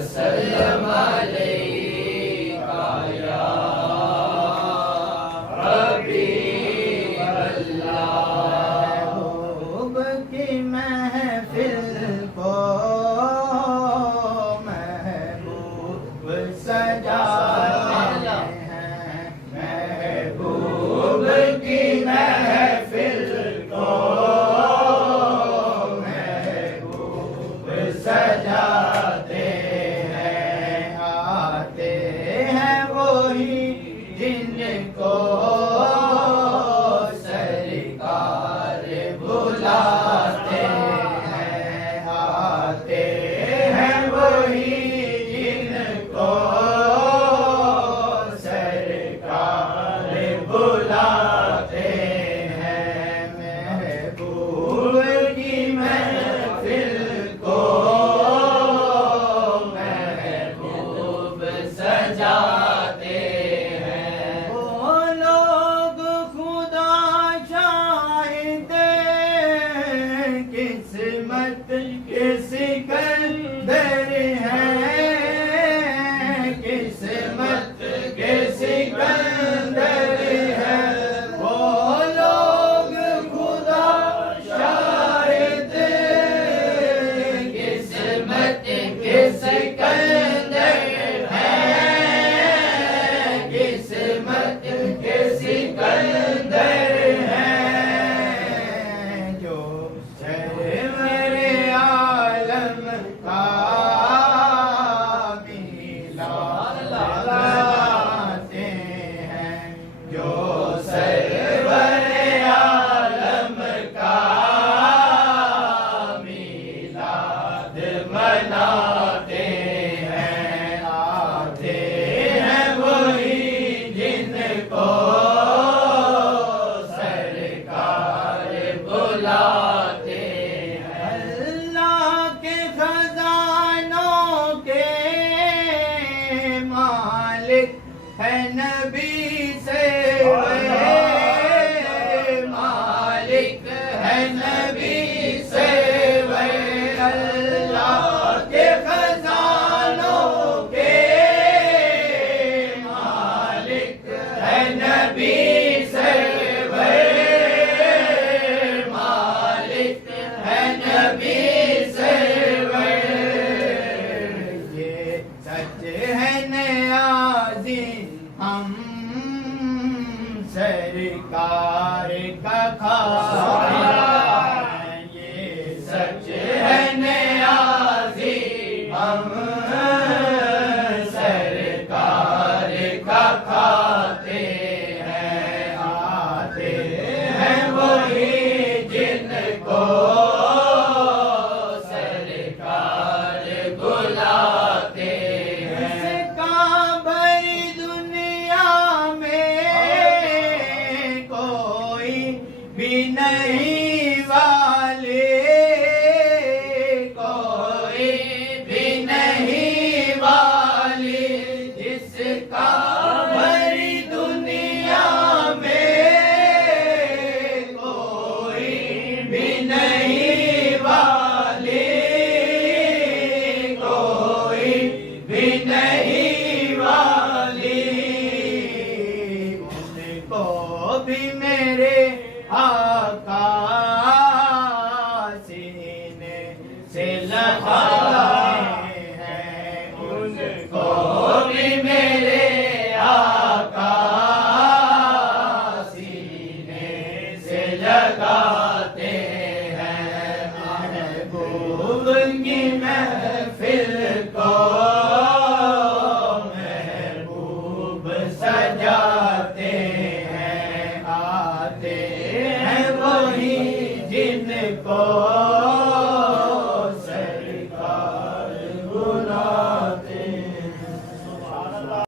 वसल्लम अलैका या हबीब अल्लाह। महबूब की महफिल को महबूब सजाते हैं, महबूब की महफिल को महबूब सजाते हैं। आते हैं वही जिनको सरकार बुलाते हैं, आते हैं वही जिनको सरकार बुलाते हैं। महबूब की महफिल को महबूब सजाते हैं। वो लोग खुदा चाहते किस्मत के सिकंदर हैं, किस्मत के सिकंदर हैं। वो लोग खुदा चाहते किस्मत के सिकंदर हैं, किस्मत के सिकंदर हैं। जो सरवरे आलम का मिलाद लगाते हैं, जो सरवरे आलम का मिलाद मनाते हैं। आते हैं वही जिनको सरकार बुलाते हैं। अल्लाह के खजानों के मालिक है नबी से मालिक है नबी से अल्लाह के खजानों के मालिक है नबी से मालिक है नबी से। ये सच है नियाज़ी हम सरकार का खास, ये सच है नियाज़ी हम सरकार का खाते हैं। आते हैं वही जिनको सरकार बुलाते हैं। इसका बड़ी दुनिया में कोई भी नहीं वाले, कोई भी नहीं वाली जिसका बड़ी दुनिया में कोई भी नहीं वाली, कोई भी नहीं वाली। उनको भी मेरे आका सीने से लगाते हैं, उनको भी मेरे आका सीने से लगाते हैं। महबूब की महफिल